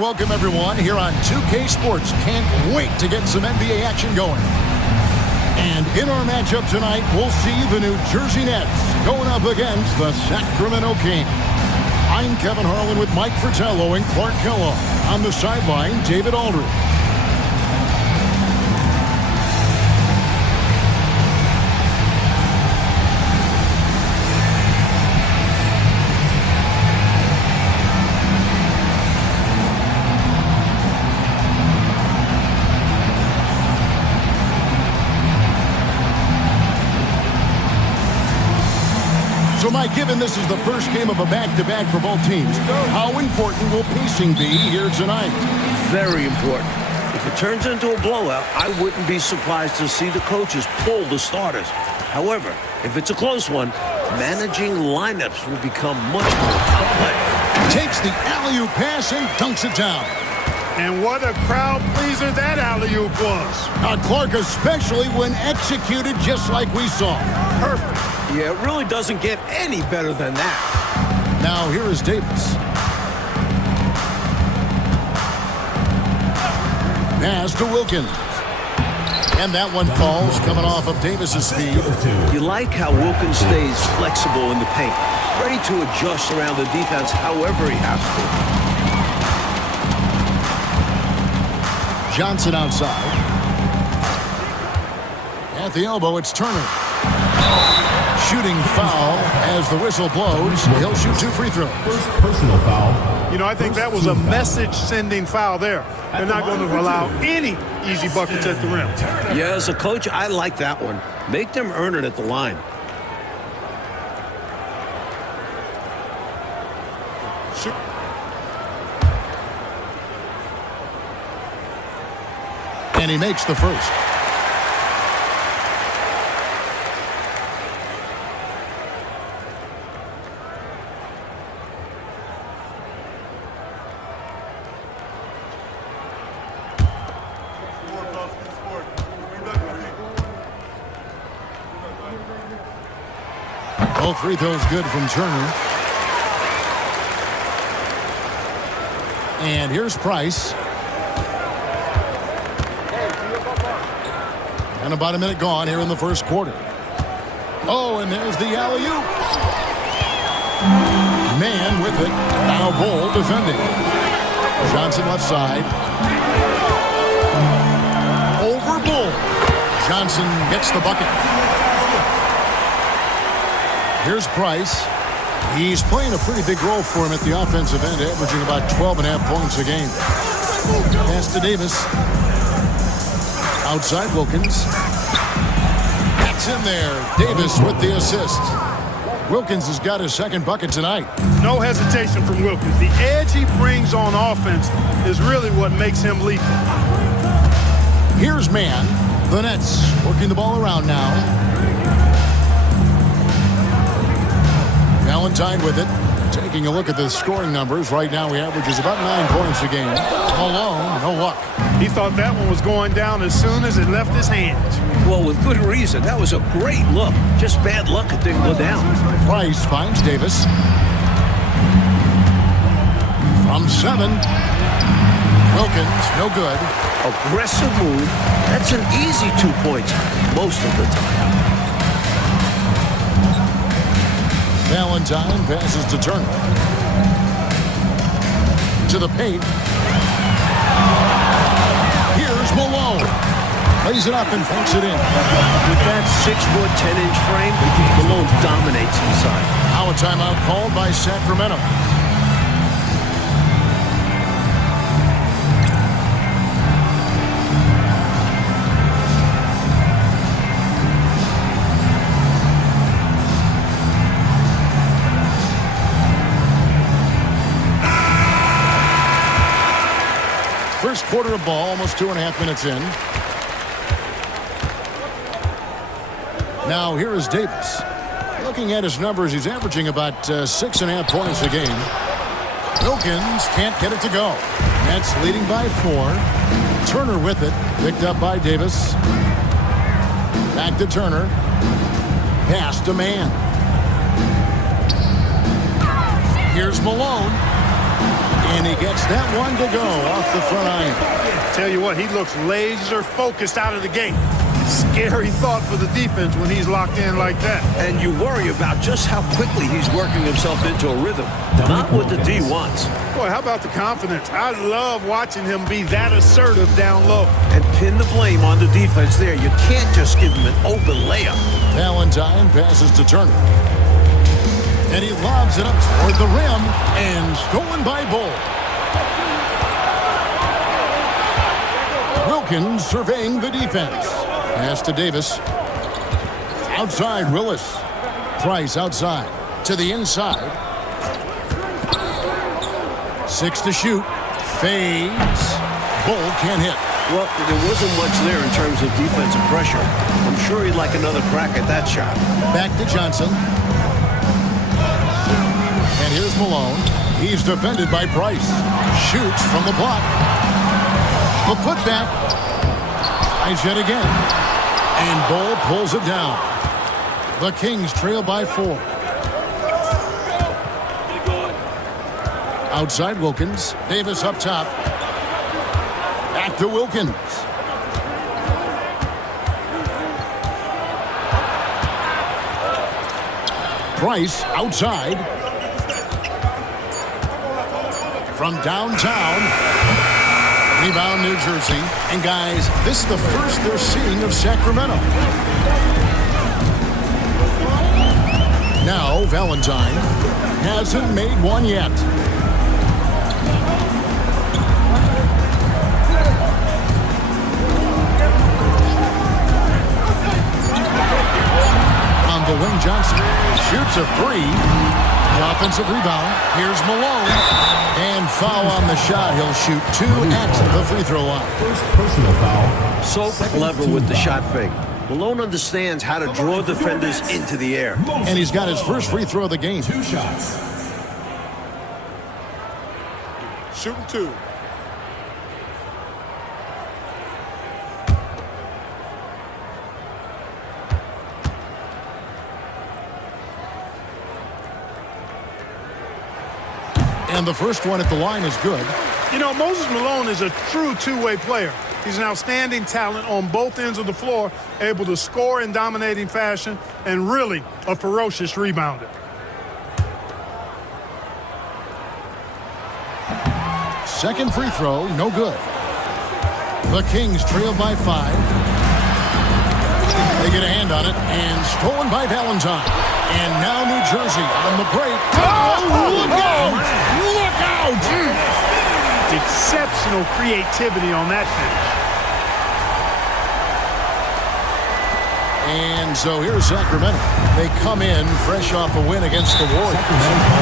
welcome everyone here on 2K Sports. Can't wait to get some NBA action going. And in our matchup tonight, we'll see the New Jersey Nets going up against the Sacramento Kings. I'm Kevin Harlan with Mike Fratello and Clark Kellogg. On the sideline, David Aldridge. So, Mike, given this is the first game of a back-to-back for both teams, how important will pacing be here tonight? Very important. If it turns into a blowout, I wouldn't be surprised to see the coaches pull the starters. However, if it's a close one, managing lineups will become much more complex. Takes the alley-oop pass and dunks it down. And what a crowd pleaser that alley-oop was. Clark, especially when executed just like we saw. Perfect. Yeah, it really doesn't get any better than that. Now here is Davis. Pass to Wilkins. And that one falls coming off of Davis's feet. You like how Wilkins stays flexible in the paint, ready to adjust around the defense however he has to. Johnson outside. At the elbow, it's Turner. Shooting foul as the whistle blows. He'll shoot 2 free throws. First personal foul. You know, I think that was a message-sending foul there. They're not going to allow any easy buckets at the rim. Yeah, as a coach, I like that one. Make them earn it at the line. And he makes the first. Both free throws good from Turner. And here's Price. And about a minute gone here in the first quarter. Oh, and there's the alley-oop. Man with it. Now Bull defending. Johnson left side. Over Bull. Johnson gets the bucket. Here's Price. He's playing a pretty big role for him at the offensive end, averaging about 12.5 points a game. Pass to Davis. Outside Wilkins. That's in there. Davis with the assist. Wilkins has got his second bucket tonight. No hesitation from Wilkins. The edge he brings on offense is really what makes him lethal. Here's Man. The Nets working the ball around now. Valentine with it. Taking a look at the scoring numbers. Right now he averages about 9 points a game. Alone, no luck. He thought that one was going down as soon as it left his hands. Well, with good reason. That was a great look. Just bad luck it didn't go down. Price finds Davis. From 7. Wilkins, no good. Aggressive move. That's an easy 2 points most of the time. Valentine passes to Turner. To the paint. Here's Malone. Lays it up and banks it in. With that 6-foot, 10-inch frame, Malone dominates inside. Now a timeout called by Sacramento. First quarter of ball, almost 2.5 minutes in. Now here is Davis. Looking at his numbers, he's averaging about 6.5 points a game. Wilkins can't get it to go. Nets leading by 4. Turner with it. Picked up by Davis. Back to Turner. Pass to Man. Here's Malone. And he gets that one to go off the front iron. Tell you what, he looks laser focused out of the gate. Scary thought for the defense when he's locked in like that. And you worry about just how quickly he's working himself into a rhythm. Not what the D wants. Boy, how about the confidence? I love watching him be that assertive down low. And pin the blame on the defense there. You can't just give him an open layup. Valentine passes to Turner. And he lobs it up toward the rim and stolen by Bull. Wilkins surveying the defense. Pass to Davis. Outside, Willis. Price outside. To the inside. 6 to shoot. Fades. Bull can't hit. Well, there wasn't much there in terms of defensive pressure. I'm sure he'd like another crack at that shot. Back to Johnson. And here's Malone. He's defended by Price. Shoots from the block. The putback. Tries yet again. And Bull pulls it down. The Kings trail by 4. Outside Wilkins. Davis up top. Back to Wilkins. Price outside. From downtown. Rebound, New Jersey. And guys, this is the first they're seeing of Sacramento. Now, Valentine hasn't made one yet. On the wing, Johnson shoots a 3. The offensive rebound. Here's Malone. And foul on the shot. He'll shoot 2 at the free throw line. First personal foul. So clever with the shot fake. Malone understands how to draw defenders into the air. And he's got his first free throw of the game. 2 shots. Shooting 2. And the first one at the line is good. You know, Moses Malone is a true two-way player. He's an outstanding talent on both ends of the floor, able to score in dominating fashion, and really a ferocious rebounder. Second free throw, no good. The Kings trail by 5. They get a hand on it, and stolen by Valentine. And now New Jersey on the break. Oh, look out! Look out! Exceptional creativity on that finish. And so here's Sacramento. They come in fresh off a win against the Warriors.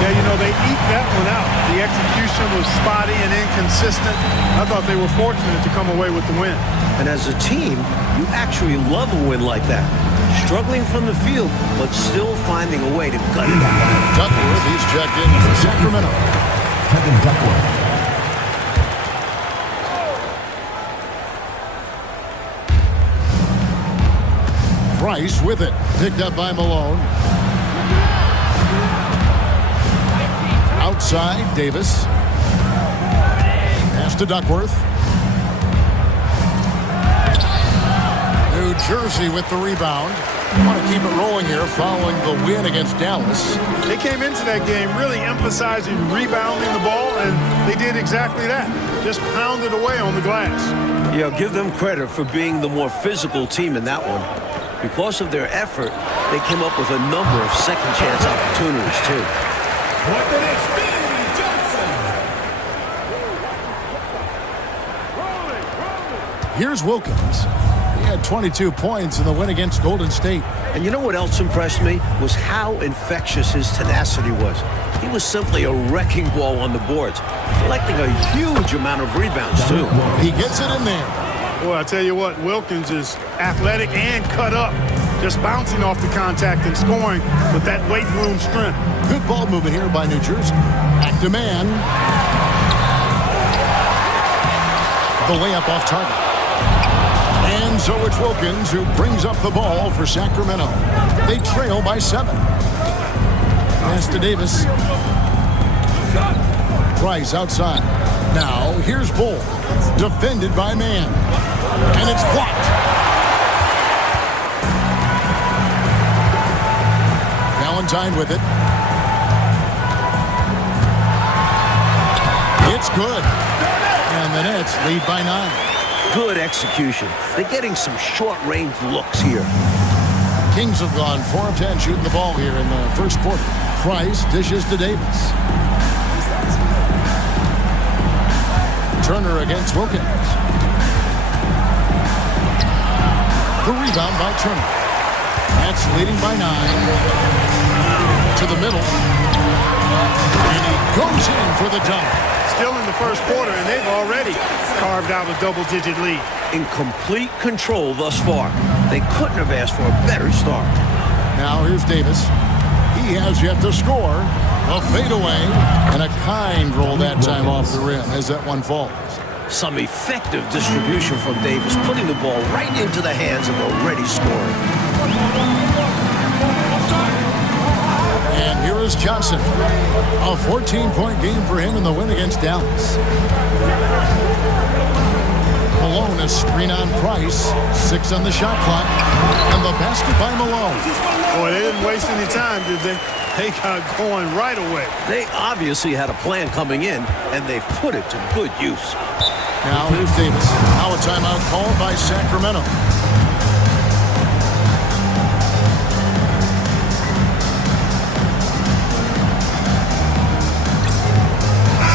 Yeah, you know, they eked that one out. The execution was spotty and inconsistent. I thought they were fortunate to come away with the win. And as a team, you actually love a win like that. Struggling from the field, but still finding a way to gut it out. Duckworth, he's checked in for Sacramento. Kevin Duckworth. Price with it. Picked up by Malone. Outside, Davis. Pass to Duckworth. New Jersey with the rebound. Want to keep it rolling here following the win against Dallas. They came into that game really emphasizing rebounding the ball, and they did exactly that. Just pounded away on the glass. Yeah, give them credit for being the more physical team in that one. Because of their effort, they came up with a number of second chance opportunities, too. Here's Wilkins. He had 22 points in the win against Golden State. And you know what else impressed me? Was how infectious his tenacity was. He was simply a wrecking ball on the boards, collecting a huge amount of rebounds, too. He gets it in there. Boy, I tell you what, Wilkins is athletic and cut up. Just bouncing off the contact and scoring with that weight room strength. Good ball movement here by New Jersey. Back to man. The layup off target. And so it's Wilkins who brings up the ball for Sacramento. They trail by 7. Pass to Davis. Price outside. Now, here's Bull. Defended by Man. And it's blocked. Valentine with it. It's good. And the Nets lead by 9. Good execution. They're getting some short-range looks here. Kings have gone 4 of 10 shooting the ball here in the first quarter. Price dishes to Davis. Turner against Wilkins. The rebound by Turner. Nets leading by 9. To the middle. And he goes in for the dunk. Still in the first quarter, and they've already carved out a double-digit lead. In complete control thus far. They couldn't have asked for a better start. Now here's Davis. He has yet to score. A fadeaway and a kind roll that time off the rim as that one falls. Some effective distribution from Davis, putting the ball right into the hands of already scoring. And here is Johnson. A 14-point game for him in the win against Dallas. Malone, a screen on Price. 6 on the shot clock. And the basket by Malone. Boy, they didn't waste any time, did they? They got going right away. They obviously had a plan coming in, and they've put it to good use. Now here's Davis. Now a timeout called by Sacramento.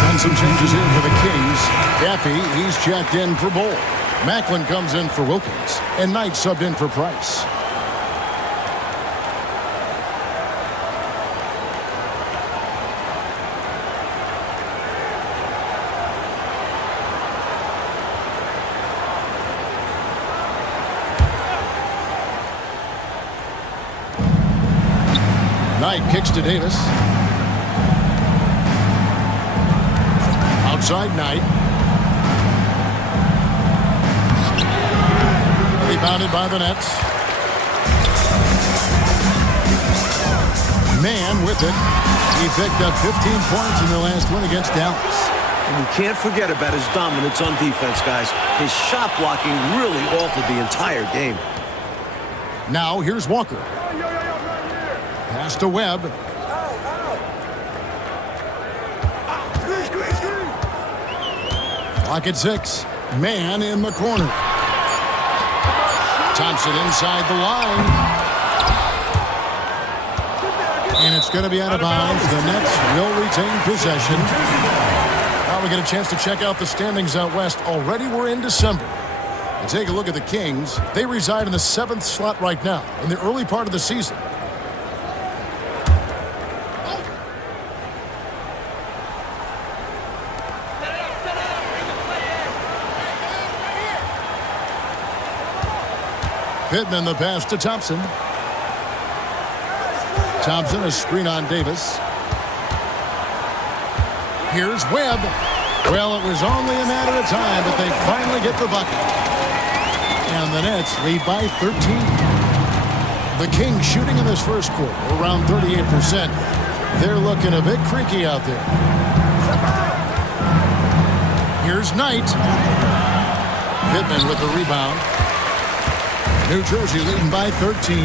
And some changes here for the Kings. Daffy, he's checked in for Bull. Macklin comes in for Wilkins. And Knight subbed in for Price. Knight kicks to Davis. Outside Knight. Rebounded by the Nets. Man with it. He picked up 15 points in their last win against Dallas. And you can't forget about his dominance on defense, guys. His shot blocking really altered the entire game. Now here's Walker. Pass to Webb. Clock at 6. Man in the corner. Thompson inside the line. And it's going to be out of bounds. The Nets will retain possession. Now we get a chance to check out the standings out west. Already we're in December. And take a look at the Kings. They reside in the 7th slot right now in the early part of the season. Pittman the pass to Thompson. Thompson a screen on Davis. Here's Webb. Well, it was only a matter of time, but they finally get the bucket. And the Nets lead by 13. The Kings shooting in this first quarter around 38%. They're looking a bit creaky out there. Here's Knight. Pittman with the rebound. New Jersey leading by 13.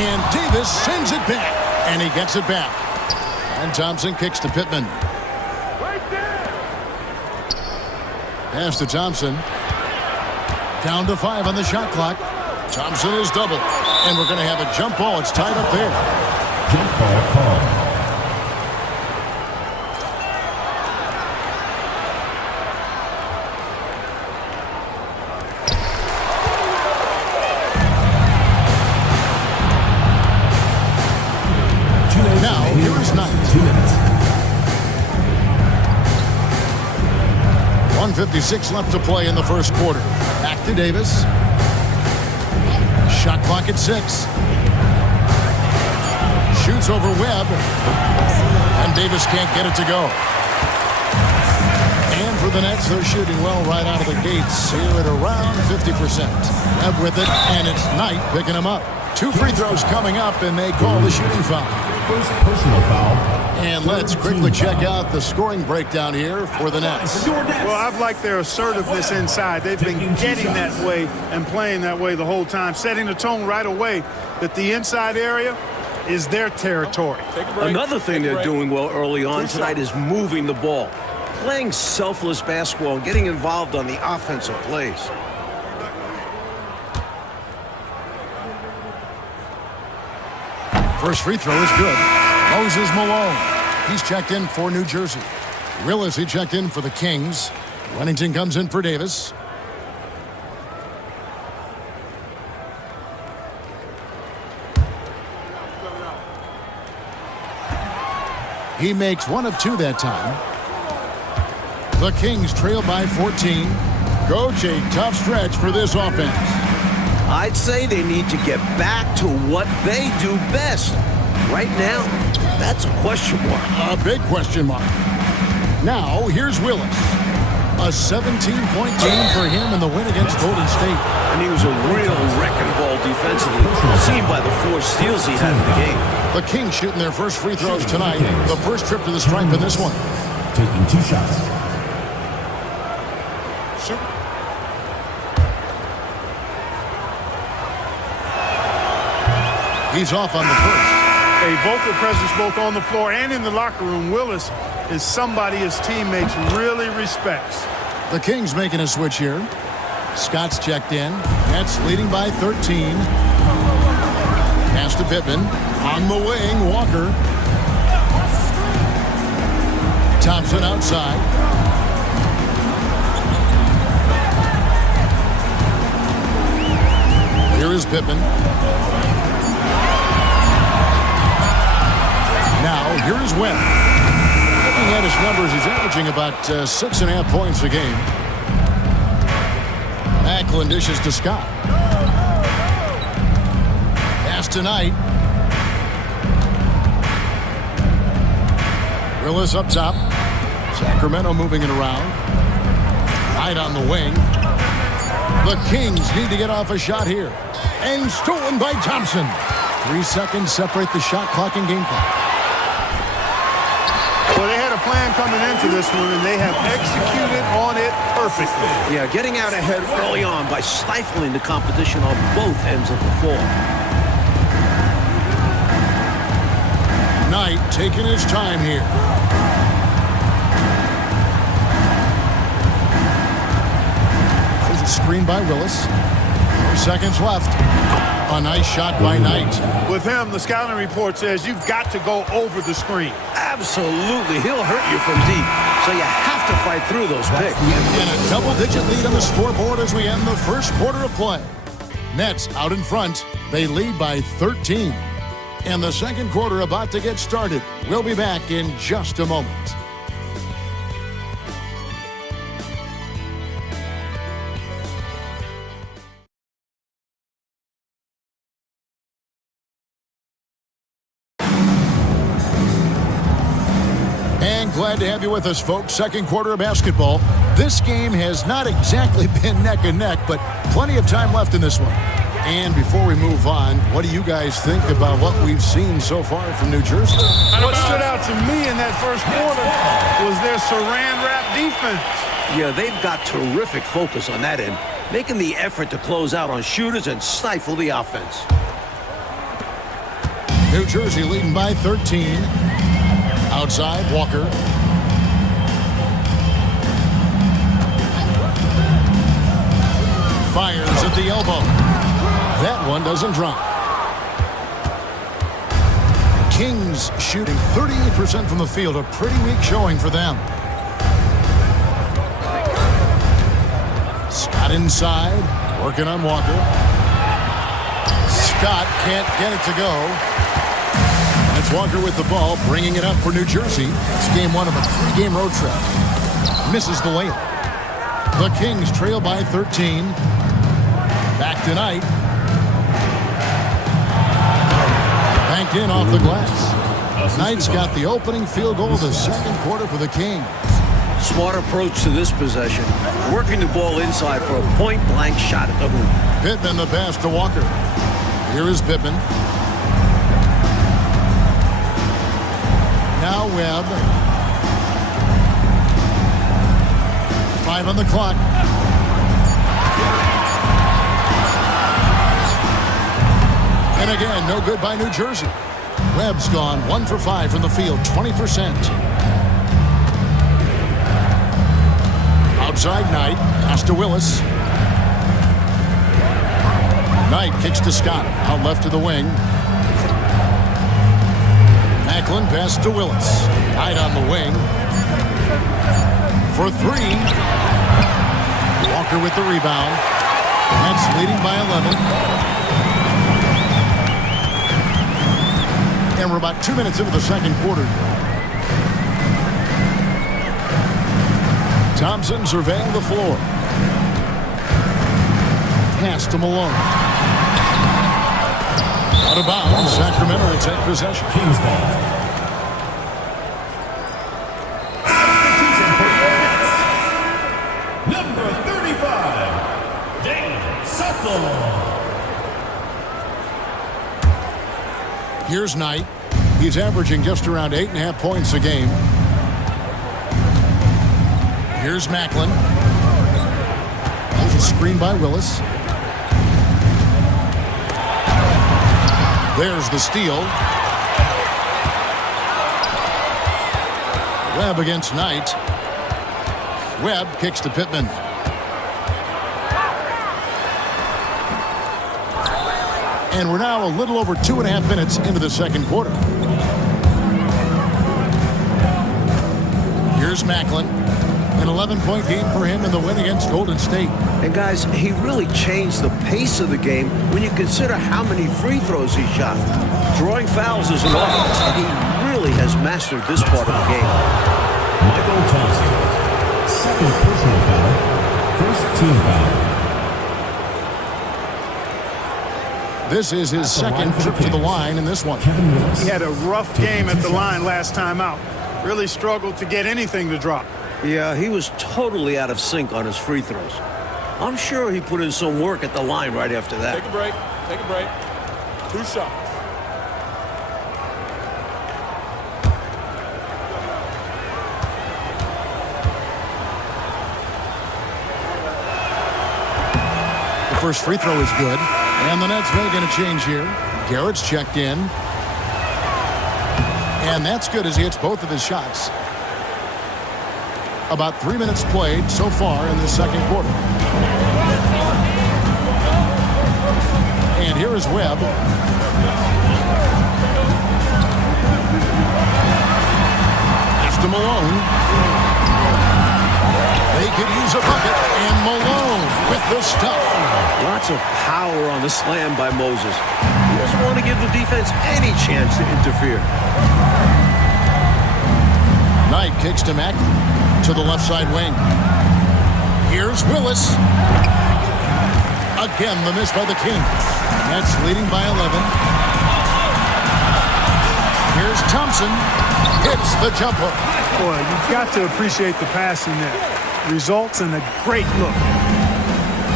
And Davis sends it back. And he gets it back. And Thompson kicks to Pittman. Pass to Thompson. Down to 5 on the shot clock. Thompson is doubled. And we're going to have a jump ball. It's tied up there. Jump ball call. Now, here is Knight. 2 minutes. 1:56 left to play in the first quarter. Back to Davis. Shot clock at 6. Shoots over Webb. And Davis can't get it to go. And for the Nets, they're shooting well right out of the gates here at around 50%. Webb with it, and it's Knight picking him up. 2 free throws coming up, and they call the shooting foul. First personal foul. And let's quickly check out the scoring breakdown here for the Nets. Well, I've liked their assertiveness inside. They've been getting that way and playing that way the whole time, setting the tone right away that the inside area is their territory. Another thing they're doing well early on tonight is moving the ball. Playing selfless basketball and getting involved on the offensive plays. First free throw is good. Moses Malone. He's checked in for New Jersey. Willis, he checked in for the Kings. Wennington comes in for Davis. He makes one of two that time. The Kings trail by 14. Coach, a tough stretch for this offense. I'd say they need to get back to what they do best. Right now, that's a question mark. A big question mark. Now, here's Willis. A 17-point game for him in the win against Golden State. And he was a real wrecking ball defensively, seen by the 4 steals he had in the game. The Kings shooting their first free throws tonight. The first trip to the stripe in this one. Taking 2 shots. He's off on the first. A vocal presence both on the floor and in the locker room. Willis is somebody his teammates really respects. The Kings making a switch here. Scott's checked in. Nets leading by 13. Pass to Pippen. On the wing, Walker. Thompson outside. Here is Pippen. Now, here is Webb. Looking at his numbers, he's averaging about 6.5 points a game. Macklin dishes to Scott. Pass tonight. Willis up top. Sacramento moving it around. Knight on the wing. The Kings need to get off a shot here. And stolen by Thompson. 3 seconds separate the shot clock and game clock. Well, they had a plan coming into this one, and they have executed on it perfectly. Yeah, getting out ahead early on by stifling the competition on both ends of the floor. Knight taking his time here. There's a screen by Willis. 4 seconds left. A nice shot by Knight. With him, the scouting report says you've got to go over the screen. Absolutely. He'll hurt you from deep, so you have to fight through those picks. And a double-digit lead on the scoreboard as we end the first quarter of play. Nets out in front. They lead by 13. And the second quarter about to get started. We'll be back in just a moment. Glad to have you with us, folks. Second quarter of basketball. This game has not exactly been neck and neck, but plenty of time left in this one. And before we move on, what do you guys think about what we've seen so far from New Jersey? What stood out to me in that first quarter was their saran wrap defense. Yeah, they've got terrific focus on that end, making the effort to close out on shooters and stifle the offense. New Jersey leading by 13. Outside, Walker. Fires at the elbow. That one doesn't drop. Kings shooting 38% from the field. A pretty weak showing for them. Scott inside. Working on Walker. Scott can't get it to go. It's Walker with the ball, bringing it up for New Jersey. It's game 1 of a 3-game road trip. Misses the layup. The Kings trail by 13. Back tonight. Banked in off the glass. Knight's got the opening field goal of the second quarter for the Kings. Smart approach to this possession. Working the ball inside for a point-blank shot at the hoop. Pippen the pass to Walker. Here is Pippen. Webb. 5 on the clock. And again, no good by New Jersey. Webb's gone 1 for 5 from the field, 20%. Outside Knight, pass to Willis. Knight kicks to Scott, out left to the wing. Macklin pass to Willis. Knight on the wing. For 3. Walker with the rebound. Nets leading by 11. And we're about 2 minutes into the second quarter. Thompson surveying the floor. Pass to Malone. Out of bounds. Sacramento will take possession. Kings ball. Number 35, Dane Sutton. Here's Knight. He's averaging just around 8.5 points a game. Here's Macklin. There's a screen by Willis. There's the steal. Webb against Knight. Webb kicks to Pittman. And we're now a little over 2.5 minutes into the second quarter. Here's Macklin. An 11-point game for him in the win against Golden State. And guys, he really changed the pace of the game when you consider how many free throws he shot. Drawing fouls is an art, and he really has mastered this part of the game. Michael Thompson. Second personal foul. First team foul. This is his second trip to the line in this one. He had a rough game at the line last time out. Really struggled to get anything to drop. Yeah, he was totally out of sync on his free throws. I'm sure he put in some work at the line right after that. Take a break. Take a break. 2 shots. The first free throw is good. And the Nets making a change here. Garrett's checked in. And that's good as he hits both of his shots. About 3 minutes played so far in the second quarter. And here is Webb. Pass to Malone. They could use a bucket. And Malone with the stuff. Lots of power on the slam by Moses. He doesn't want to give the defense any chance to interfere. Knight kicks to Macklin. To the left side wing. Here's Willis. Again, the miss by the Kings. Nets leading by 11. Here's Thompson. Hits the jumper. Boy, you've got to appreciate the passing there. Results in a great look.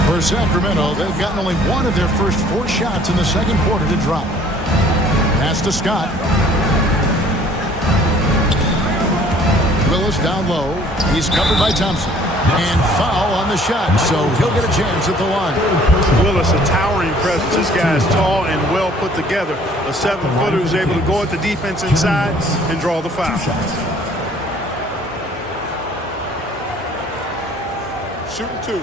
For Sacramento, they've gotten only one of their first 4 shots in the second quarter to drop. Pass to Scott. Willis down low. He's covered by Thompson. And foul on the shot, so he'll get a chance at the line. Willis, a towering presence. This guy is tall and well put together. A 7-footer who's able to go at the defense inside and draw the foul. Shooting 2.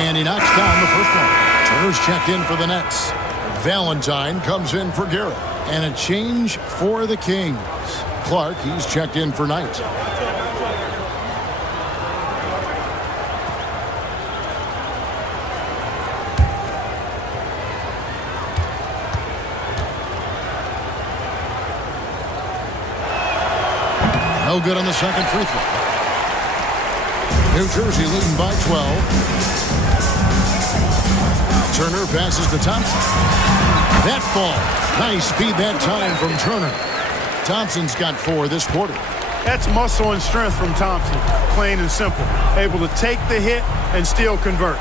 And he knocks down the first one. Turner's checked in for the Nets. Valentine comes in for Garrett. And a change for the Kings. Clark, he's checked in for Knight. No good on the second free throw. New Jersey leading by 12. Turner passes to Thompson. That ball. Nice speed that time from Turner. Thompson's got 4 this quarter. That's muscle and strength from Thompson, plain and simple. Able to take the hit and still convert.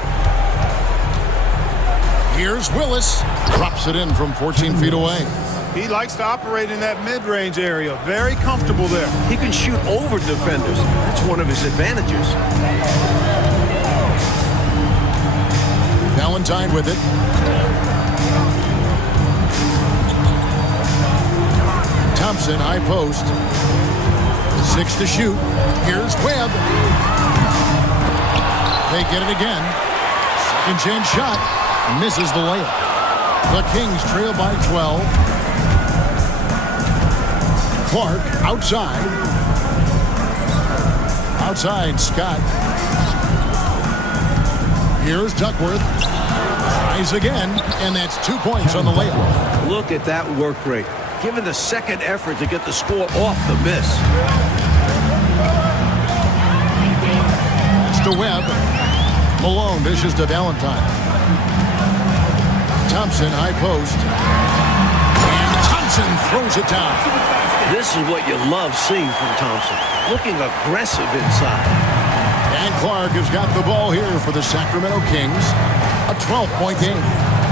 Here's Willis. Drops it in from 14 feet away. He likes to operate in that mid-range area. Very comfortable there. He can shoot over defenders. That's one of his advantages. Valentine with it. Thompson, high post. 6 to shoot. Here's Webb. They get it again. Second chance shot. Misses the layup. The Kings trail by 12. Clark outside. Outside, Scott. Here's Duckworth. Tries again, and that's 2 points on the layup. Look at that work rate. Given the second effort to get the score off the miss. It's to Webb. Malone dishes to Valentine. Thompson, high post. And Thompson throws it down. This is what you love seeing from Thompson. Looking aggressive inside. And Clark has got the ball here for the Sacramento Kings. A 12-point game.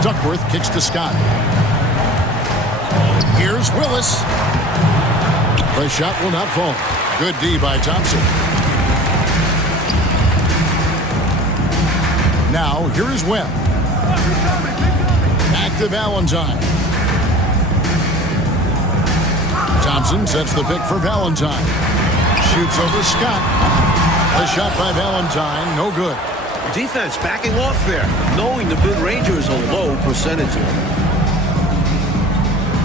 Duckworth kicks to Scott. Here's Willis. The shot will not fall. Good D by Thompson. Now, here is Webb. Back to Valentine. Thompson sets the pick for Valentine. Shoots over Scott. The shot by Valentine, no good. Defense backing off there, knowing the mid-ranger is a low percentage.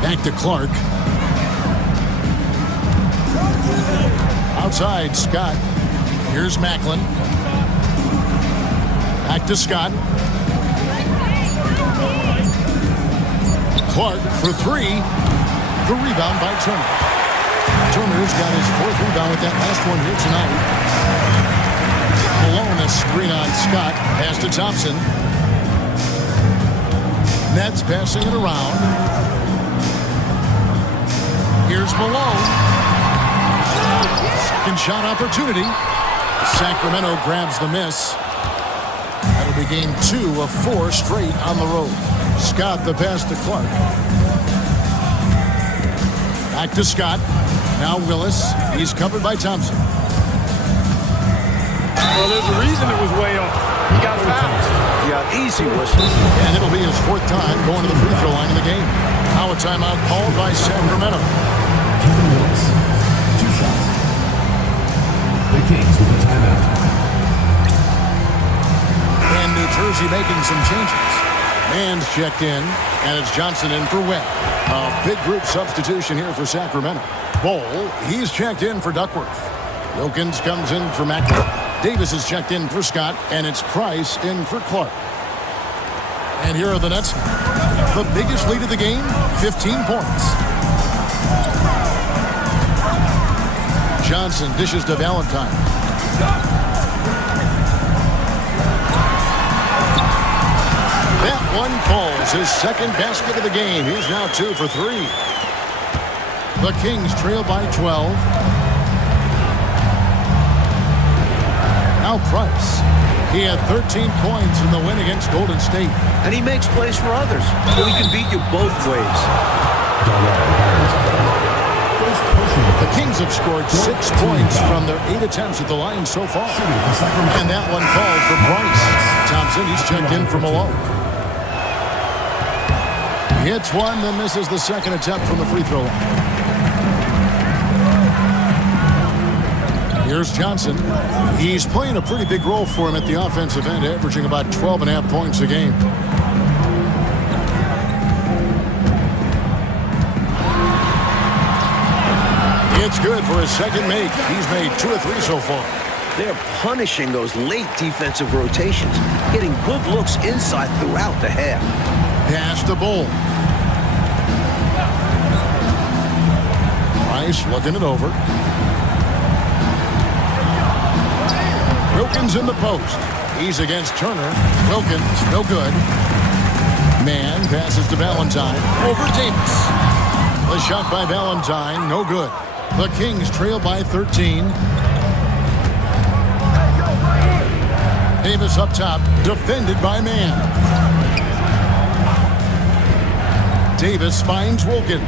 Back to Clark. Outside, Scott. Here's Macklin. Back to Scott. Clark for three. The rebound by Turner. Turner's got his fourth rebound with that last one here tonight. Malone, a screen on Scott. Pass to Thompson. Nets passing it around. Here's Malone. Second shot opportunity. Sacramento grabs the miss. That'll be game 2 of 4 straight on the road. Scott the pass to Clark. Back to Scott. Now Willis. He's covered by Thompson. Well, there's a reason it was way off. He got fouled. Yeah, easy whistle. And it'll be his 4th time going to the free throw line in the game. Now a timeout called by Sacramento. Kevin Willis, 2 shots. The Kings with a timeout. And New Jersey making some changes. Mann's checked in, and it's Johnson in for Webb. A big group substitution here for Sacramento. Bowl, he's checked in for Duckworth. Wilkins comes in for Macklin. Davis is checked in for Scott, and it's Price in for Clark. And here are the Nets. The biggest lead of the game, 15 points. Johnson dishes to Valentine. That one falls, his second basket of the game. He's now 2 for 3. The Kings trail by 12. Now Price. He had 13 points in the win against Golden State. And he makes plays for others. So he can beat you both ways. The Kings have scored 6 points from their 8 attempts at the line so far. And that one falls for Price. Thompson, he's checked in for Malone. He hits one, then misses the second attempt from the free throw line. Here's Johnson. He's playing a pretty big role for him at the offensive end, averaging about 12.5 points a game. It's good for his second make. He's made 2 or 3 so far. They're punishing those late defensive rotations, getting good looks inside throughout the half. Pass to Bull. Price looking it over. Wilkins in the post. He's against Turner. Wilkins, no good. Mann passes to Valentine. Over Davis. The shot by Valentine, no good. The Kings trail by 13. Davis up top, defended by Mann. Davis finds Wilkins.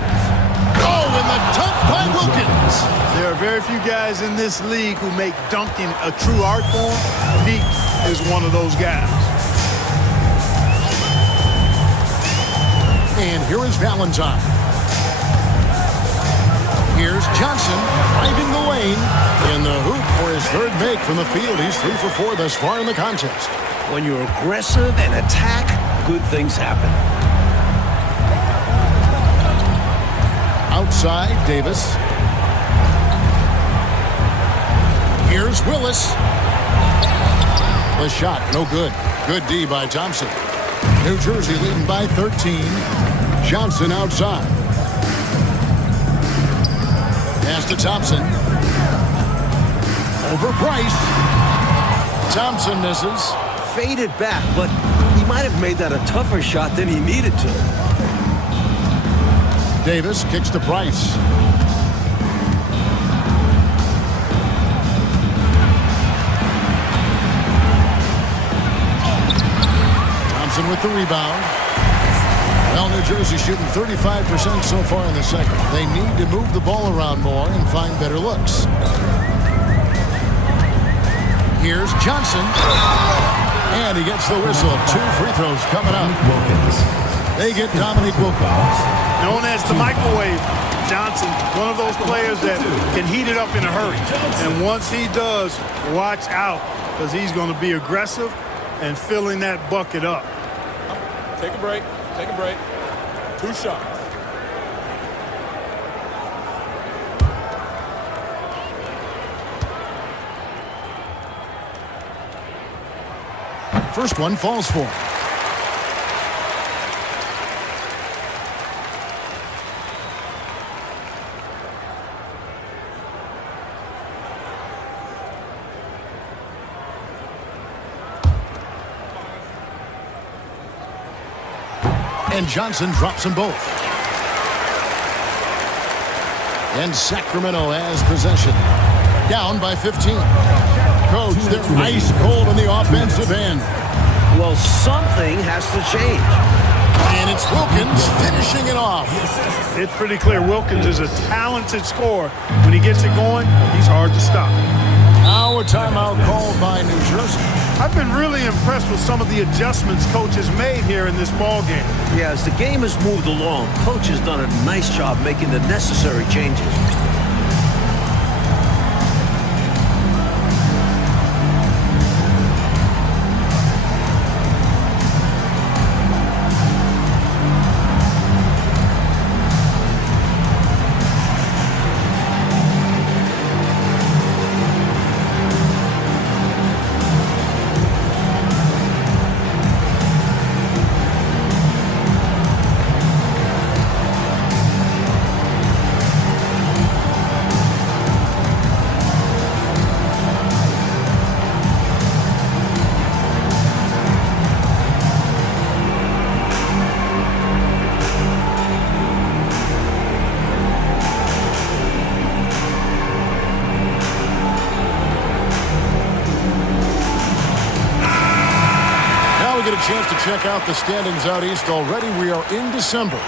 Oh, in the top by Wilkins. There are very few guys in this league who make dunking a true art form. Meek is one of those guys. And here is Valentine. Here's Johnson driving the lane in the hoop for his third make from the field. He's 3 for 4 thus far in the contest. When you're aggressive and attack, good things happen. Outside, Davis. Here's Willis. The shot, no good. Good D by Thompson. New Jersey leading by 13. Johnson outside. Pass to Thompson. Over Price. Thompson misses. Faded back, but he might have made that a tougher shot than he needed to. Davis kicks to Price. Thompson with the rebound. Well, New Jersey shooting 35% so far in the second. They need to move the ball around more and find better looks. Here's Johnson. And he gets the whistle. 2 free throws coming up. They get Dominique Wilkins. Known as the microwave, Johnson, one of those players that can heat it up in a hurry. And once he does, watch out, because he's going to be aggressive and filling that bucket up. Take a break. Take a break. 2 shots. First one falls for him. And Johnson drops them both. And Sacramento has possession. Down by 15. Coach, they're ice cold on the offensive end. Well, something has to change. And it's Wilkins finishing it off. It's pretty clear Wilkins is a talented scorer. When he gets it going, he's hard to stop. Now a timeout called by New Jersey. I've been really impressed with some of the adjustments Coach has made here in this ball game. Yeah, as the game has moved along, Coach has done a nice job making the necessary changes. Chance to check out the standings out east already. We are in December.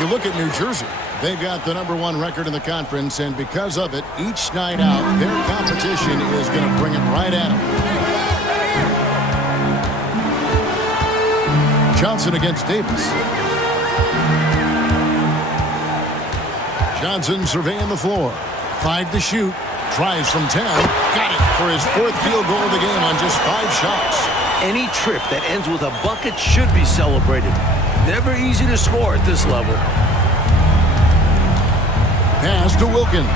You look at New Jersey. They've got the #1 record in the conference, and because of it, each night out, their competition is going to bring it right at them. Johnson against Davis. Johnson surveying the floor. 5 to shoot. Tries from 10. Got it for his 4th field goal of the game on just 5 shots. Any trip that ends with a bucket should be celebrated. Never easy to score at this level. Pass to Wilkins.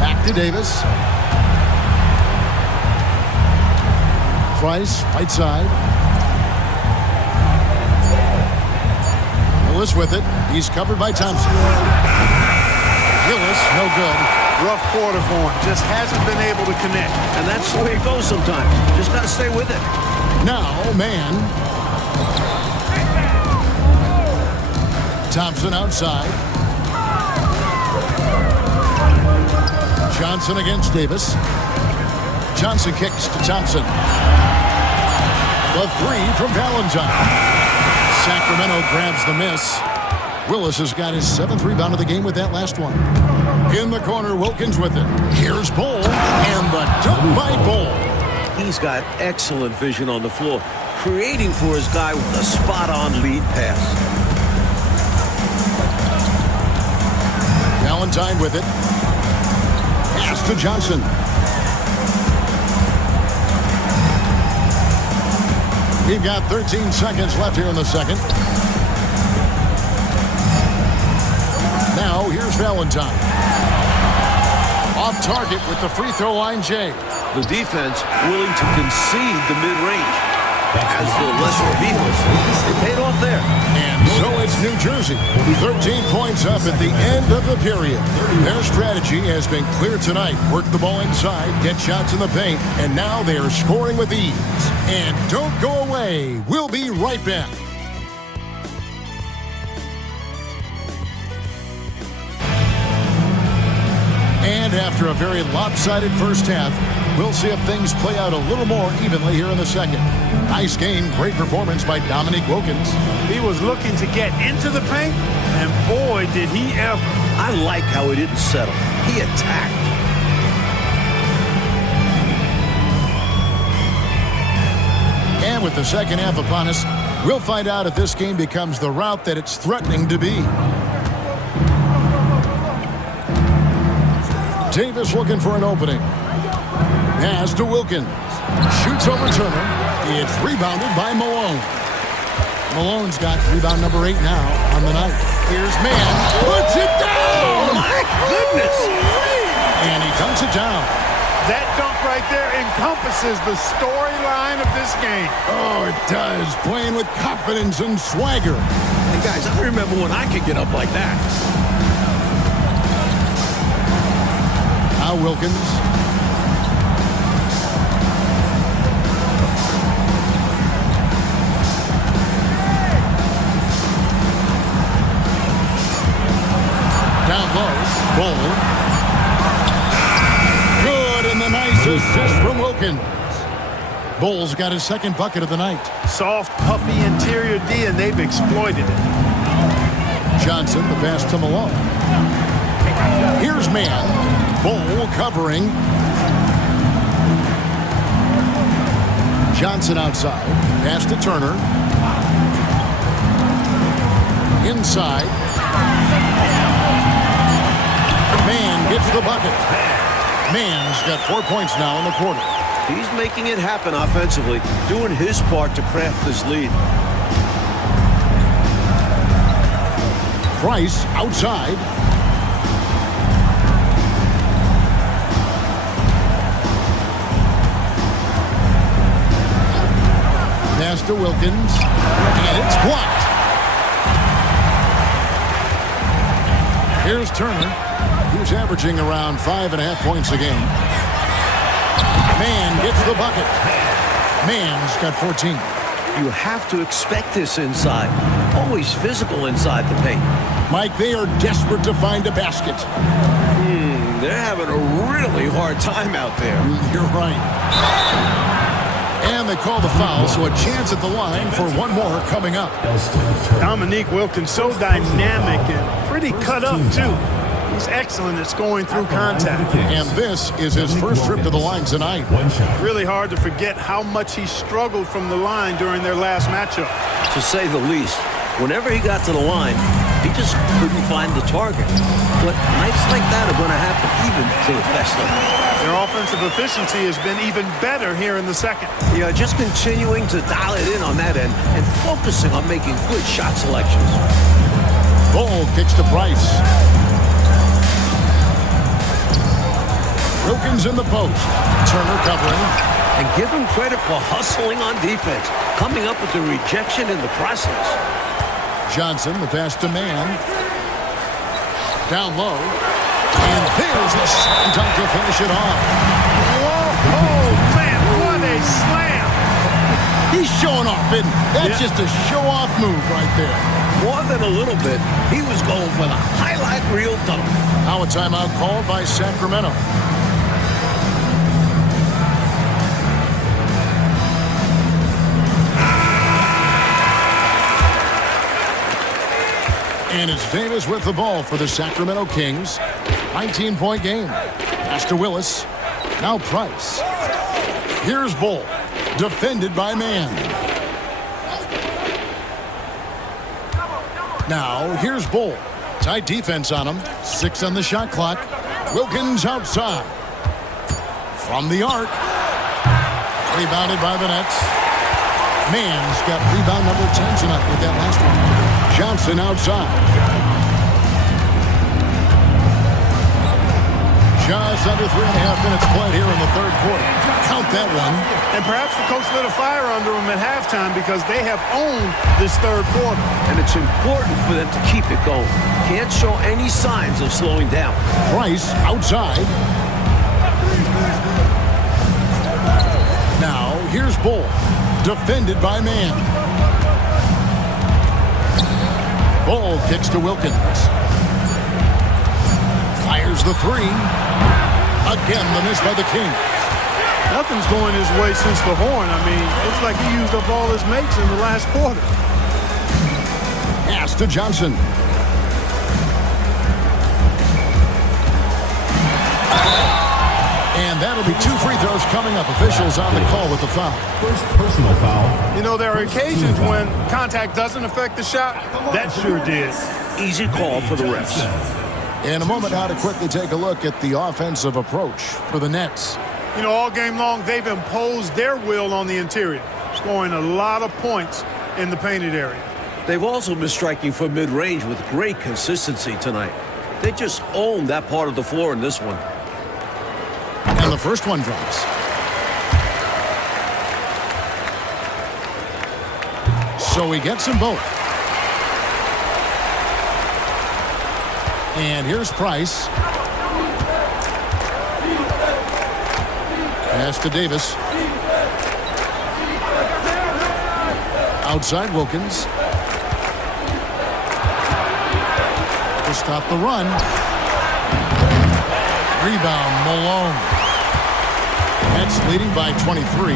Back to Davis. Price, right side. Willis with it. He's covered by Thompson. Willis, no good. Rough quarter for him. Just hasn't been able to connect. And that's the way it goes sometimes. Just got to stay with it. Now, man. Thompson outside. Johnson against Davis. Johnson kicks to Thompson. The three from Valentine. Sacramento grabs the miss. Willis has got his 7th rebound of the game with that last one. In the corner, Wilkins with it. Here's Bol, and the dunk by Bol. He's got excellent vision on the floor, creating for his guy with a spot-on lead pass. Valentine with it. Pass to Johnson. We've got 13 seconds left here in the second. Now, here's Valentine. Off target with the free throw line, Jay. The defense willing to concede the mid-range. As the lesser of evils, it paid off there. And so it's New Jersey. 13 points up at the end of the period. Their strategy has been clear tonight. Work the ball inside, get shots in the paint, and now they are scoring with ease. And don't go away. We'll be right back. And after a very lopsided first half, we'll see if things play out a little more evenly here in the second. Nice game, great performance by Dominique Wilkins. He was looking to get into the paint, and boy, did he ever. I like how he didn't settle. He attacked. And with the second half upon us, we'll find out if this game becomes the route that it's threatening to be. Davis looking for an opening. Pass to Wilkins. Shoots over Turner. It's rebounded by Malone. Malone's got rebound number 8 now on the night. Here's Mann. Puts it down! Oh, my goodness! And he dunks it down. That dunk right there encompasses the storyline of this game. Oh, it does. Playing with confidence and swagger. Hey, guys, I remember when I could get up like that. Now Wilkins. Down low. Bol. Good, and the nice assist from Wilkins. Bol's got his 2nd bucket of the night. Soft, puffy interior D, and they've exploited it. Johnson, the pass to Malone. Here's Mann. Bol covering. Johnson outside. Pass to Turner. Inside. Mann gets the bucket. Mann's got 4 points now in the quarter. He's making it happen offensively, doing his part to craft this lead. Price outside. Pass to Wilkins. And it's blocked. Here's Turner, who's averaging around 5.5 points a game. Mann gets the bucket. Mann's got 14. You have to expect this inside. Always physical inside the paint. Mike, they are desperate to find a basket. They're having a really hard time out there. You're right. And they call the foul, so a chance at the line for one more coming up. Dominique Wilkins, so dynamic and pretty cut up, too. He's excellent at scoring through contact. And this is his first trip to the line tonight. Really hard to forget how much he struggled from the line during their last matchup. To say the least, whenever he got to the line, he just couldn't find the target. But nights like that are going to happen even to the best of them. Their offensive efficiency has been even better here in the second. Yeah, just continuing to dial it in on that end and focusing on making good shot selections. Bol kicks to Price. Wilkins in the post. Turner covering. And give him credit for hustling on defense, coming up with the rejection in the process. Johnson, the pass to Mann. Down low. And there's the slam dunk to finish it off. Whoa, oh, man, what a slam. He's showing off, isn't he? That's just a show-off move right there. More than a little bit, he was going for the highlight reel dunk. Now a timeout called by Sacramento. And it's Davis with the ball for the Sacramento Kings. 19-point game. Pass to Willis. Now Price. Here's Bull. Defended by Mann. Now here's Bull. Tight defense on him. 6 on the shot clock. Wilkins outside. From the arc. Rebounded by the Nets. Mann's got rebound number 10 tonight with that last one. Johnson outside. Just under 3.5 minutes played here in the third quarter. Count that one. And perhaps the coach lit a fire under them at halftime because they have owned this third quarter. And it's important for them to keep it going. Can't show any signs of slowing down. Price outside. Now here's Bull. Defended by Mann. Bull kicks to Wilkins. Fires the three. Again, the miss by the Kings. Nothing's going his way since the horn. I mean, it's like he used up all his mates in the last quarter. Pass to Johnson. And that'll be 2 free throws coming up. Officials on the call with the foul. First personal foul. You know, there are occasions when contact doesn't affect the shot. That sure did. Easy call for the refs. In a moment now to quickly take a look at the offensive approach for the Nets. You know, all game long, they've imposed their will on the interior, scoring a lot of points in the painted area. They've also been striking from mid-range with great consistency tonight. They just own that part of the floor in this one. And the first one drops. So he gets them both. And here's Price. Pass to Davis. Outside Wilkins. To stop the run. Rebound Malone. Nets leading by 23.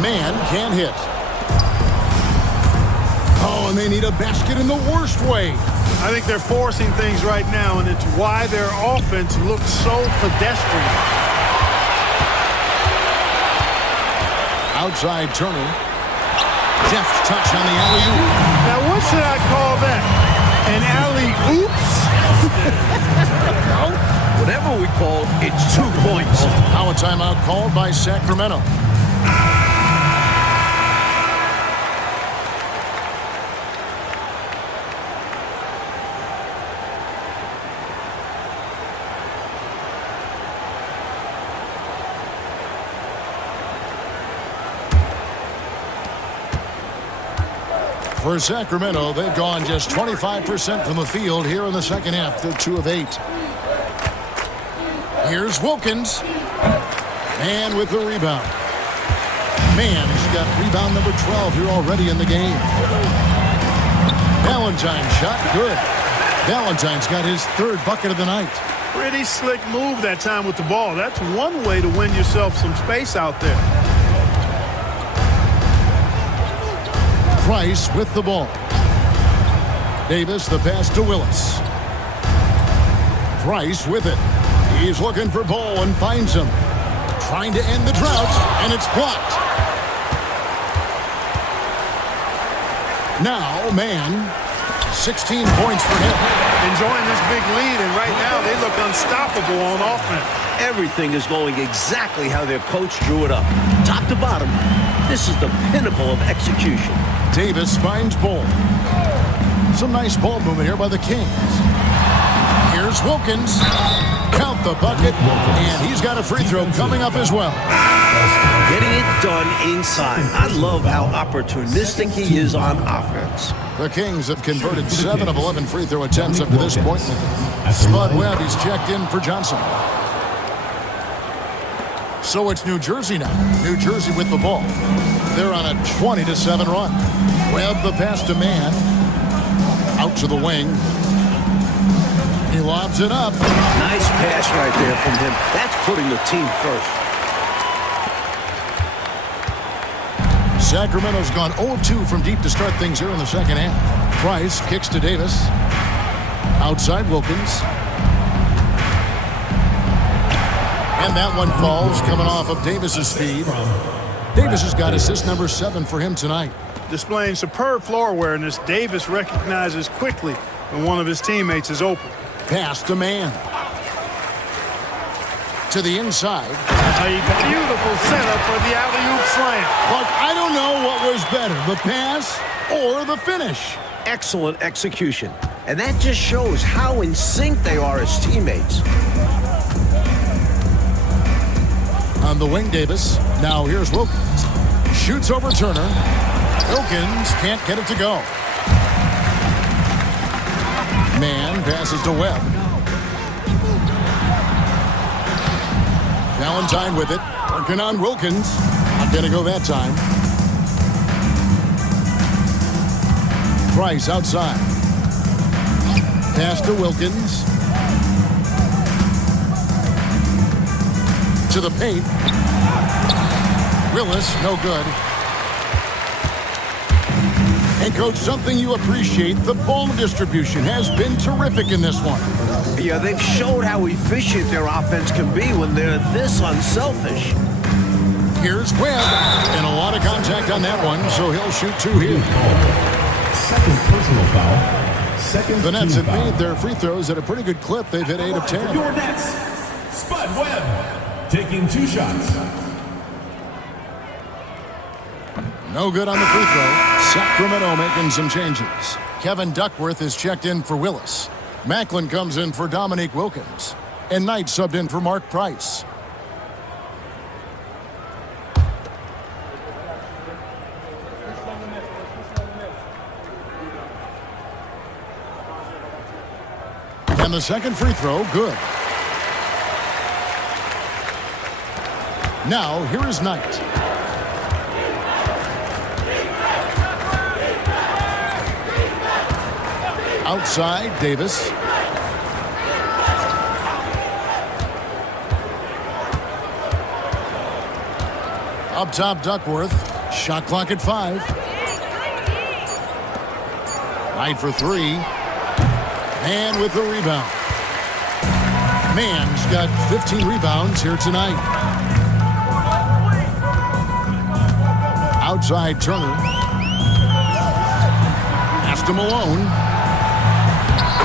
Mann can't hit. Oh, and they need a basket in the worst way. I think they're forcing things right now, and it's why their offense looks so pedestrian. Outside Turner. Deft touch on the alley-oop. Now, what should I call that? An alley-oops? No, whatever we call it, it's 2 points. Now a timeout called by Sacramento. For Sacramento, they've gone just 25% from the field here in the second half. They're 2 of 8. Here's Wilkins. Mann with the rebound. Mann's got rebound number 12 here already in the game. Valentine shot good. Valentine's got his 3rd bucket of the night. Pretty slick move that time with the ball. That's one way to win yourself some space out there. Price with the ball. Davis the pass to Willis. Price with it. He's looking for Bull and finds him. Trying to end the drought, and it's blocked. Now, Mann, 16 points for him. Enjoying this big lead, and right now they look unstoppable on offense. Everything is going exactly how their coach drew it up. Top to bottom, this is the pinnacle of execution. Davis finds Bull. Some nice ball movement here by the Kings. Here's Wilkins. Count the bucket, and he's got a free throw coming up as well. Getting it done inside. I love how opportunistic he is on offense. The Kings have converted 7 of 11 free throw attempts up to this point. Spud Webb, he's checked in for Johnson. So it's New Jersey now. New Jersey with the ball. They're on a 20-7 run. Webb the pass to man. Out to the wing. He lobs it up. Nice pass right there from him. That's putting the team first. Sacramento's gone 0-2 from deep to start things here in the second half. Price kicks to Davis. Outside Wilkins. And that one falls coming off of Davis's feed. Davis has got assist number 7 for him tonight. Displaying superb floor awareness, Davis recognizes quickly when one of his teammates is open. Pass to man. To the inside. A beautiful setup for the alley-oop slam. But I don't know what was better, the pass or the finish. Excellent execution. And that just shows how in sync they are as teammates. On the wing, Davis. Now here's Wilkins. Shoots over Turner. Wilkins can't get it to go. Man passes to Webb. Valentine with it. Working on Wilkins. Not going to go that time. Price outside. Pass to Wilkins. To the paint. Willis, no good. And, Coach, something you appreciate, the ball distribution has been terrific in this one. Yeah, they've showed how efficient their offense can be when they're this unselfish. Here's Webb. And a lot of contact on that one, so he'll shoot 2 here. Second personal foul. Second The Nets have foul. made their free throws at a pretty good clip. They've hit 8 of 10. Your Nets, Spud Webb, taking 2 shots. No good on the free throw. Sacramento making some changes. Kevin Duckworth is checked in for Willis. Macklin comes in for Dominique Wilkins. And Knight subbed in for Mark Price. And the second free throw, good. Now, here is Knight. Outside, Davis. Up top, Duckworth. Shot clock at 5. Knight for 3. And with the rebound. Mann's got 15 rebounds here tonight. Outside, Turner. Pass to Malone.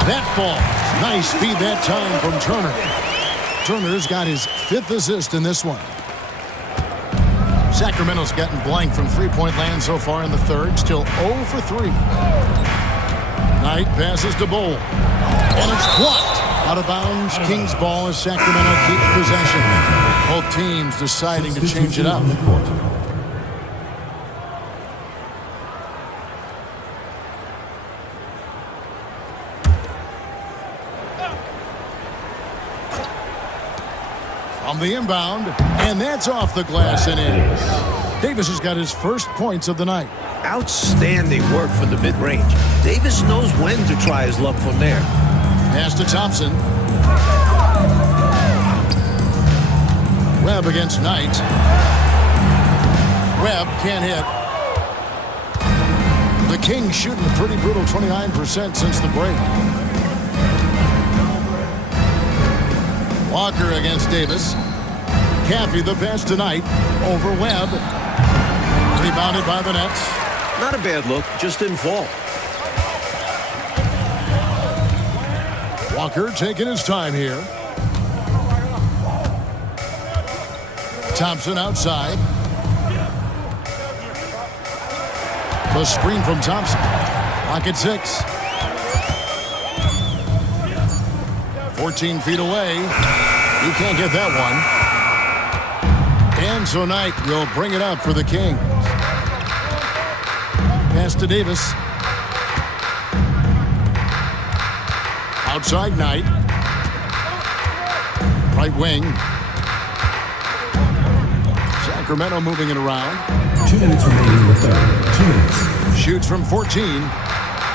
That ball. Nice speed that time from Turner. Turner's got his 5th assist in this one. Sacramento's gotten blank from three-point land so far in the third. Still 0 for 3. Knight passes to Bowl. And it's blocked. Out of bounds. Kings ball as Sacramento keeps possession. Both teams deciding to change it up. On the inbound, and that's off the glass and in. Davis has got his first points of the night. Outstanding work from the mid-range. Davis knows when to try his luck from there. Pass to Thompson. Webb against Knight. Webb can't hit. The Kings shooting a pretty brutal 29% since the break. Walker against Davis. Caffey the pass tonight over Webb. Rebounded by the Nets. Not a bad look, just didn't fall. Walker taking his time here. Thompson outside. The screen from Thompson. Clock at 6. 14 feet away. You can't get that one. And so Knight will bring it up for the Kings. Pass to Davis. Outside Knight. Right wing. Sacramento moving it around. 2 minutes remaining in the third. 2 minutes. Shoots from 14.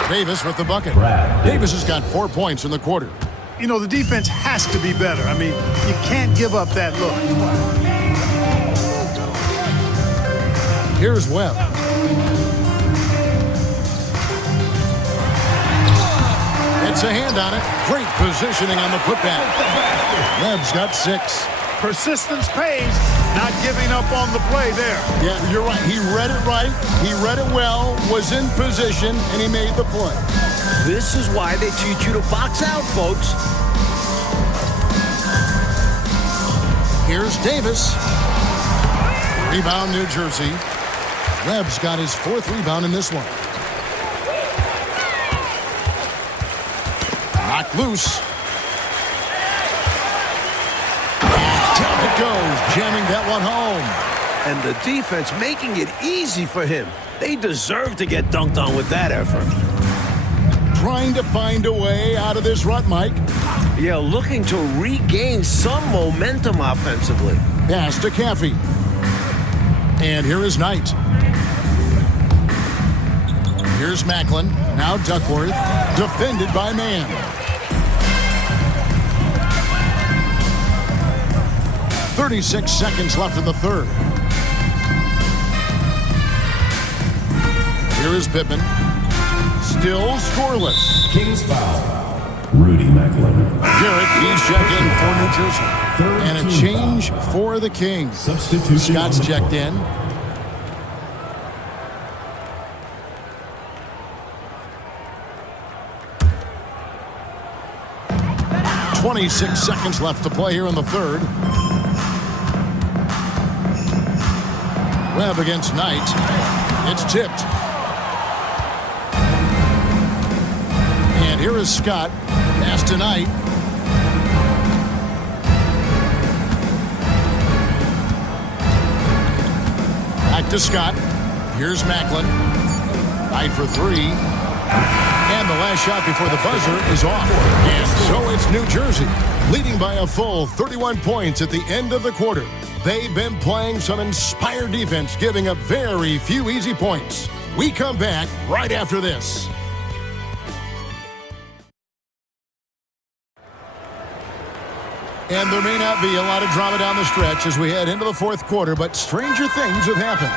Davis with the bucket. Brad Davis has got 4 points in the quarter. You know, the defense has to be better. I mean, you can't give up that look. Here's Webb. It's a hand on it. Great positioning on the putback. Webb's got 6. Persistence pays, not giving up on the play there. Yeah, you're right. He read it right. He read it well, was in position, and he made the play. This is why they teach you to box out, folks. Here's Davis. Rebound, New Jersey. Webb's got his 4th rebound in this one. Knocked loose. And down it goes, jamming that one home. And the defense making it easy for him. They deserve to get dunked on with that effort. Trying to find a way out of this rut, Mike. Yeah, looking to regain some momentum offensively. Pass to Caffey. And here is Knight. Here's Macklin. Now Duckworth. Defended by Mann. .36 seconds left in the third. Here is Pippen. Still scoreless. Kings foul. Rudy Macklin. Garrett, he's checked in for New Jersey. Third And a team change foul. for the Kings. Substitution. Scott's on the checked court. in. .26 seconds left to play here in the third. Webb against Knight. It's tipped. And here is Scott. Pass to Knight. Back to Scott. Here's Macklin. Knight for 3. And the last shot before the buzzer is off. And so it's New Jersey, leading by a full 31 points at the end of the quarter. They've been playing some inspired defense, giving up very few easy points. We come back right after this. And there may not be a lot of drama down the stretch as we head into the fourth quarter, but stranger things have happened.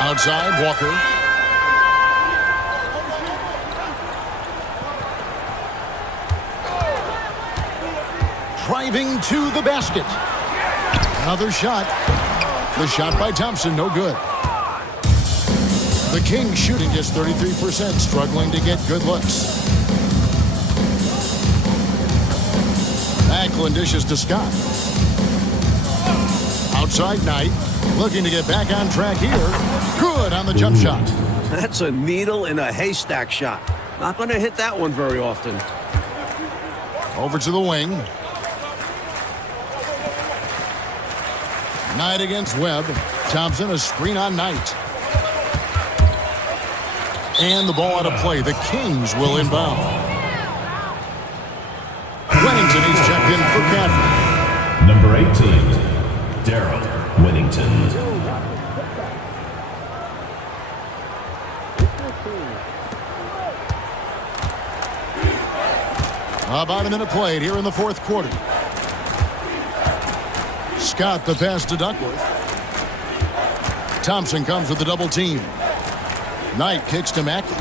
Outside, Walker. Driving to the basket. Another shot. The shot by Thompson, no good. The Kings shooting just 33%, struggling to get good looks. Macklin dishes to Scott. Outside Knight, looking to get back on track here. Good on the jump shot. That's a needle in a haystack shot. Not going to hit that one very often. Over to the wing. Knight against Webb. Thompson, a screen on Knight. And the ball out of play. The Kings will inbound. Wennington, he's checked in for Caffey. Number 18, Daryl Wennington. About a minute played here in the fourth quarter. Scott the pass to Duckworth. Thompson comes with the double team. Knight kicks to Macklin.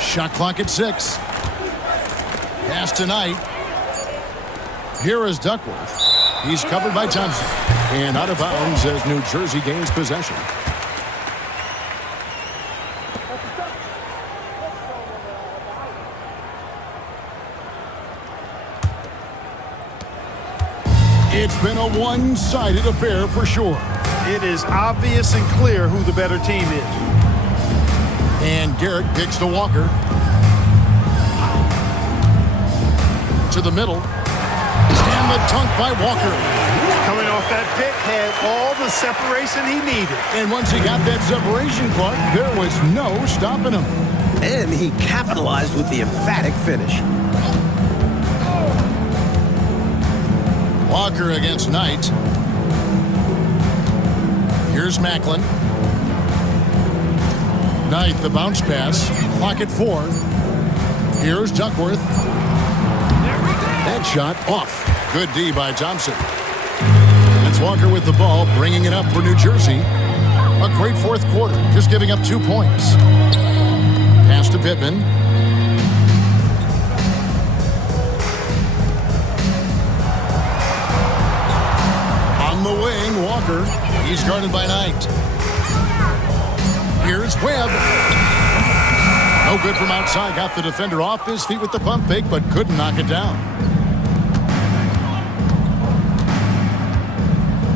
Shot clock at 6. Pass to Knight. Here is Duckworth. He's covered by Thompson. And out of bounds as New Jersey gains possession. It's been a one-sided affair for sure. It is obvious and clear who the better team is. And Garrett kicks to Walker. To the middle. And the dunk by Walker. Coming off that pick, had all the separation he needed. And once he got that separation, Clark, there was no stopping him. And he capitalized with the emphatic finish. Walker against Knight. Here's Macklin. Knight, the bounce pass. Clock at 4. Here's Duckworth. That shot off. Good D by Thompson. It's Walker with the ball, bringing it up for New Jersey. A great fourth quarter, just giving up 2 points. Pass to Pittman. On the wing, Walker. He's guarded by Knight. Here's Webb. No good from outside. Got the defender off his feet with the pump fake, but couldn't knock it down.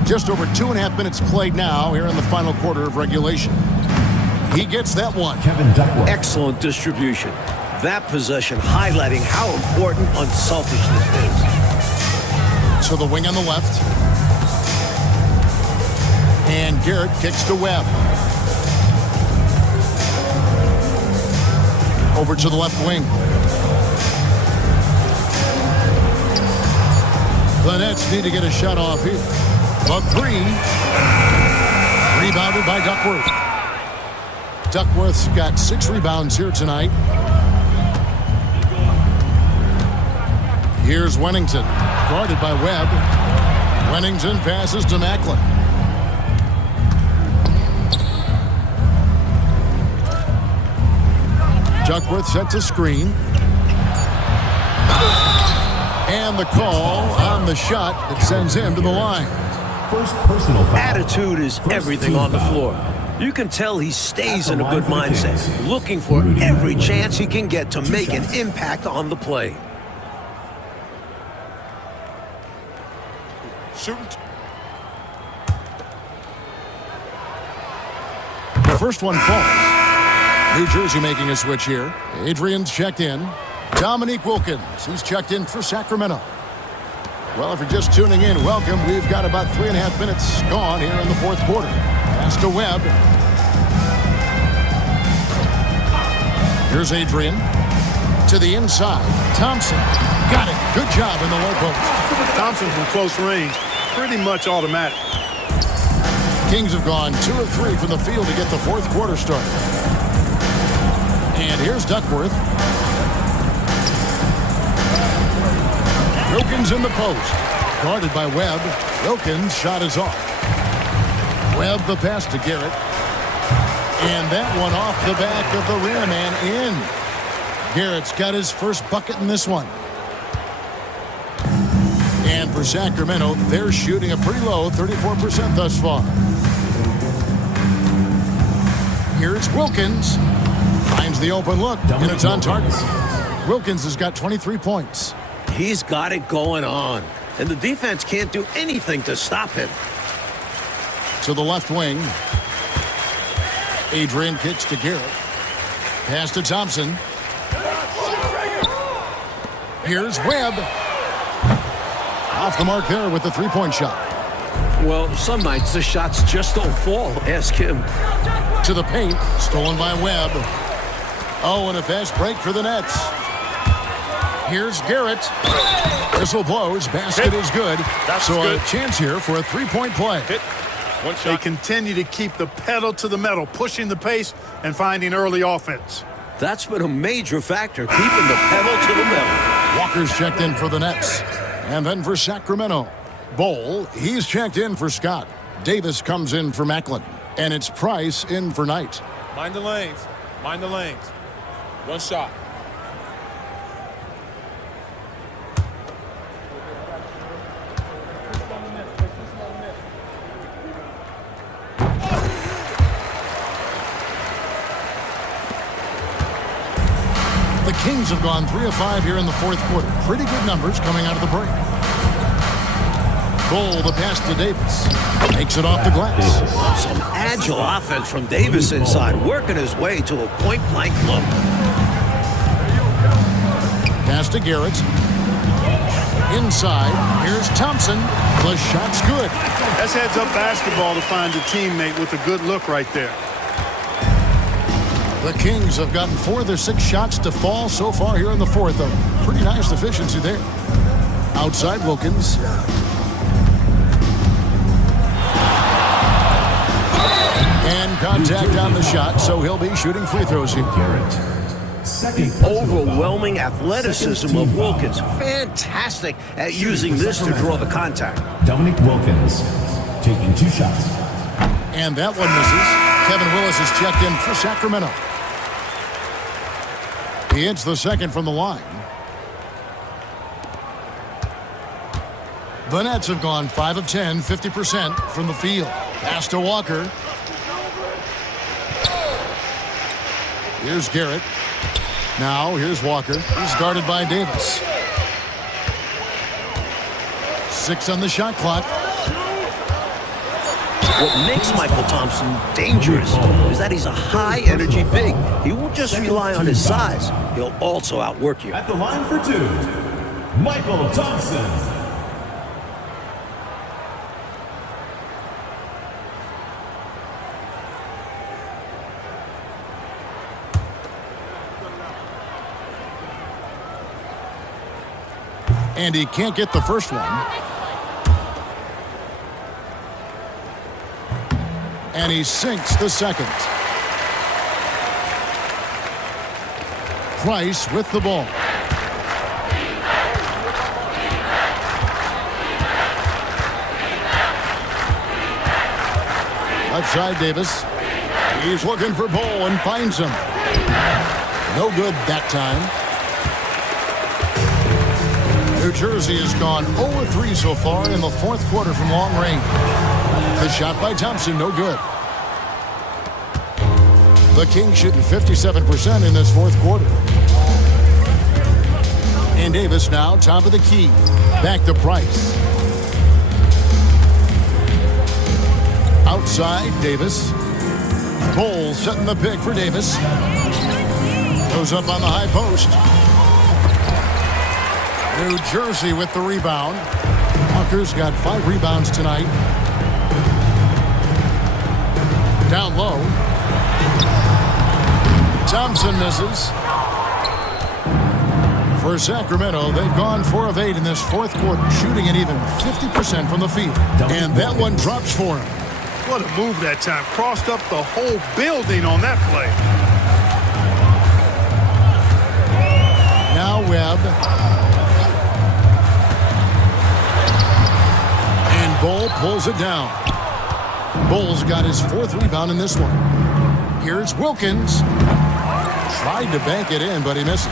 Just over 2.5 minutes played now here in the final quarter of regulation. He gets that one. Kevin Duckworth. Excellent distribution. That possession highlighting how important unselfishness is. So the wing on the left. And Garrett kicks to Webb. Over to the left wing. The Nets need to get a shot off here. A 3. Rebounded by Duckworth. Duckworth's got 6 rebounds here tonight. Here's Wennington. Guarded by Webb. Wennington passes to Macklin. Duckworth sets a screen. And the call on the shot that sends him to the line. First personal foul. Attitude is everything on the floor. You can tell he stays in a good mindset, looking for every chance he can get to make an impact on the play. Shooting. The first one falls. New Jersey making a switch here. Adrian's checked in. Dominique Wilkins, he's checked in for Sacramento. Well, if you're just tuning in, welcome. We've got about 3.5 minutes gone here in the fourth quarter. Pass to Webb. Here's Adrian. To the inside. Thompson. Got it. Good job in the low post. Thompson from close range. Pretty much automatic. Kings have gone 2 of 3 from the field to get the fourth quarter started. And here's Duckworth. Wilkins in the post. Guarded by Webb. Wilkins' shot is off. Webb the pass to Garrett. And that one off the back of the rim and in. Garrett's got his first bucket in this one. And for Sacramento, they're shooting a pretty low 34% thus far. Here's Wilkins. Finds the open look, and it's on target. Wilkins has got 23 points. He's got it going on, and the defense can't do anything to stop him. To the left wing. Adrian kicks to Garrett. Pass to Thompson. Here's Webb. Off the mark there with the three-point shot. Well, some nights the shots just don't fall. Ask him. To the paint. Stolen by Webb. Oh, and a fast break for the Nets. Here's Garrett. Whistle blows. Basket is good. So a chance here for a three-point play. Hit. One shot. They continue to keep the pedal to the metal, pushing the pace and finding early offense. That's been a major factor, keeping the pedal to the metal. Walker's checked in for the Nets. And then for Sacramento. Bowl, he's checked in for Scott. Davis comes in for Macklin. And it's Price in for Knight. Mind the lanes. Mind the lanes. One shot. The Kings have gone 3 of 5 here in the fourth quarter. Pretty good numbers coming out of the break. Bowl, the pass to Davis. Takes it off the glass. Some agile offense from Davis inside, working his way to a point-blank look. Pass to Garrett. Inside. Here's Thompson. The shot's good. That's heads-up basketball to find a teammate with a good look right there. The Kings have gotten 4 of their 6 shots to fall so far here in the fourth. A pretty nice efficiency there. Outside Wilkins. Some contact on the shot, so he'll be shooting free throws here. Garrett. Second Overwhelming athleticism of Wilkins. Fantastic at using this to draw the contact. Dominic Wilkins taking 2 shots. And that one misses. Kevin Willis is checked in for Sacramento. He hits the second from the line. The Nets have gone 5 of 10, 50% from the field. Pass to Walker. Here's Garrett. Now here's Walker. He's guarded by Davis. 6 on the shot clock. What makes Michael Thompson dangerous is that he's a high-energy big. He won't just rely on his size. He'll also outwork you. At the line for 2, Michael Thompson. And he can't get the first one. And he sinks the second. Price with the ball. Left side, Davis. He's looking for Bol and finds him. No good that time. New Jersey has gone 0-3 so far in the fourth quarter from long range. The shot by Thompson, no good. The Kings shooting 57% in this fourth quarter. And Davis now top of the key. Back to Price. Outside, Davis. Bol setting the pick for Davis. Goes up on the high post. New Jersey with the rebound. Walker's got 5 rebounds tonight. Down low. Thompson misses. For Sacramento, they've gone 4 of 8 in this fourth quarter, shooting an even 50% from the field. And that one drops for him. What a move that time. Crossed up the whole building on that play. Now Webb. And Bol pulls it down. Bol's got his 4th rebound in this one. Here's Wilkins. Tried to bank it in, but he misses.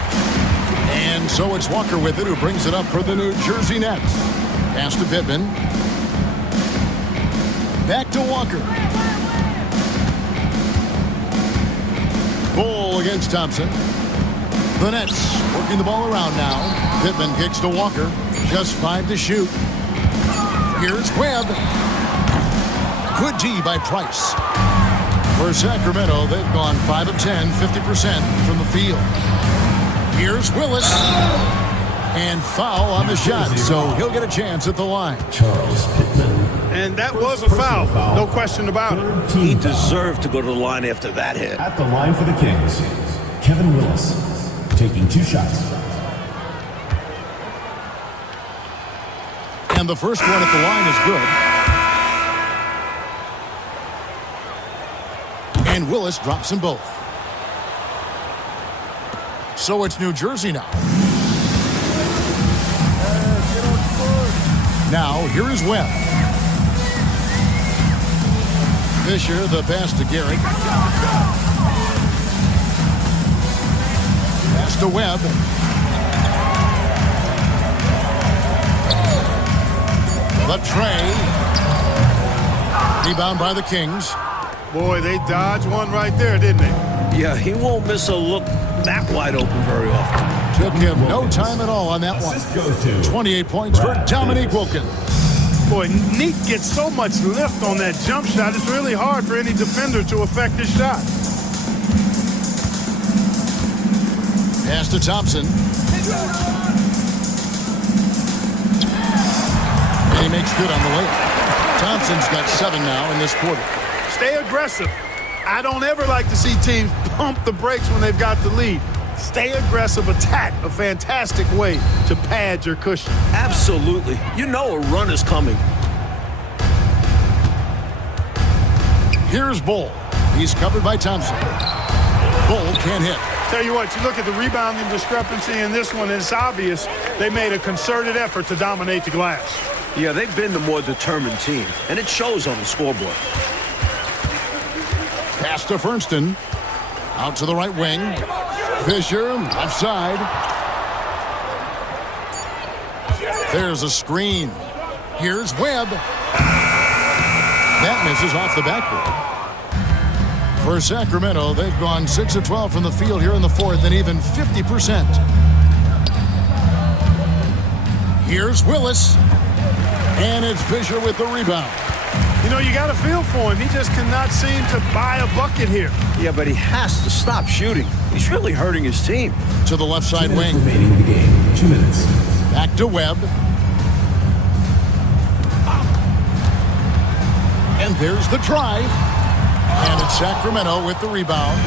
And so it's Walker with it, who brings it up for the New Jersey Nets. Pass to Pittman. Back to Walker. Bol against Thompson. The Nets working the ball around now. Pittman kicks to Walker. Just 5 to shoot. Here's Webb. Good D by Price. For Sacramento, they've gone 5 of 10, 50% from the field. Here's Willis. And foul on the shot, so he'll get a chance at the line. Charles Pittman. And that was a foul. No question about it. He deserved to go to the line after that hit. At the line for the Kings, Kevin Willis taking 2 shots. And the first one at the line is good. And Willis drops them both. So it's New Jersey now. Now, here is Webb. Fisher, the pass to Garrett. Pass to Webb. The tray. Rebound by the Kings. Boy, they dodged one right there, didn't they? Yeah, he won't miss a look that wide open very often. Took him no time at all on that one. 28 points for Dominique Wilkins. Boy, Neek gets so much lift on that jump shot, it's really hard for any defender to affect his shot. Pass to Thompson. And he makes good on the layup. Thompson's got 7 now in this quarter. Stay aggressive. I don't ever like to see teams pump the brakes when they've got the lead. Stay aggressive, attack, a fantastic way to pad your cushion. Absolutely. You know a run is coming. Here's Bol. He's covered by Thompson. Bull can't hit. Tell you what, you look at the rebounding discrepancy in this one, it's obvious they made a concerted effort to dominate the glass. Yeah, they've been the more determined team, and it shows on the scoreboard. Pass to Fernston. Out to the right wing. Fisher, left side. There's a screen. Here's Webb. That misses off the backboard. For Sacramento, they've gone 6 of 12 from the field here in the fourth and even 50%. Here's Willis. And it's Fisher with the rebound. You know, you got to feel for him. He just cannot seem to buy a bucket here. Yeah, but he has to stop shooting. He's really hurting his team. To the left side wing. Remaining in the game. 2 minutes. Back to Webb. And there's the drive. And it's Sacramento with the rebound.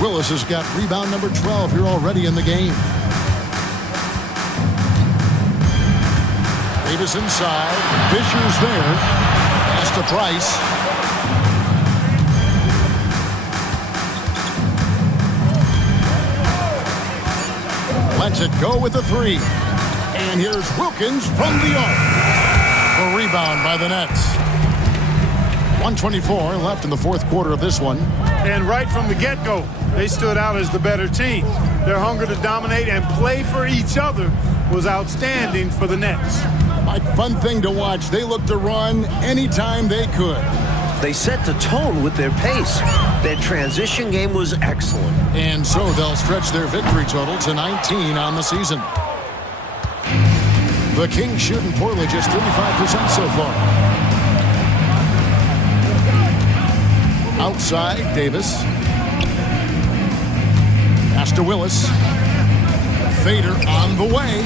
Willis has got rebound number 12 here already in the game. Davis inside. Fisher's there. Pass to Price. Lets it go with the three. And here's Wilkins from the arc. The rebound by the Nets. 1:24 left in the fourth quarter of this one. And right from the get-go, they stood out as the better team. Their hunger to dominate and play for each other was outstanding for the Nets. Mike, fun thing to watch. They look to run anytime they could. They set the tone with their pace. Their transition game was excellent. And so they'll stretch their victory total to 19 on the season. The Kings shooting poorly, just 35% so far. Outside, Davis. Pass to Willis. Fader on the way.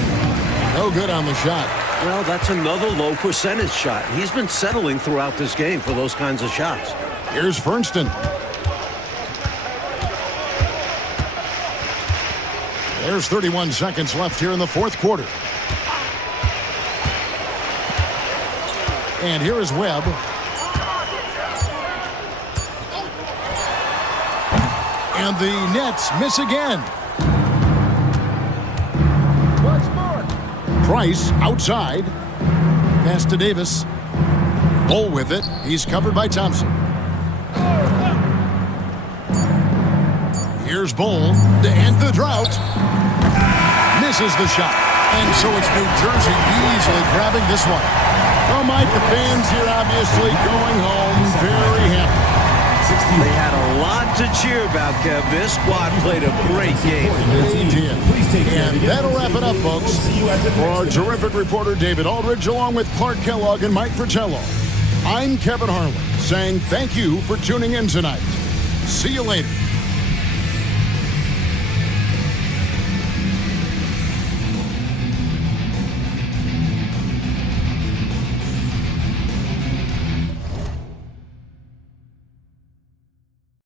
No good on the shot. Well, that's another low percentage shot. He's been settling throughout this game for those kinds of shots. Here's Fernston. There's 31 seconds left here in the fourth quarter. And here is Webb. And the Nets miss again. Price outside. Pass to Davis. Bull with it. He's covered by Thompson. Here's Bull to end the drought. Misses the shot. And so it's New Jersey easily grabbing this one. Well, Mike, the fans here obviously going home very happy. They had a lot to cheer about, Kev. This squad played a great game. They did. And that'll wrap it up, folks. For our terrific reporter, David Aldridge, along with Clark Kellogg and Mike Fratello, I'm Kevin Harlan, saying thank you for tuning in tonight. See you later.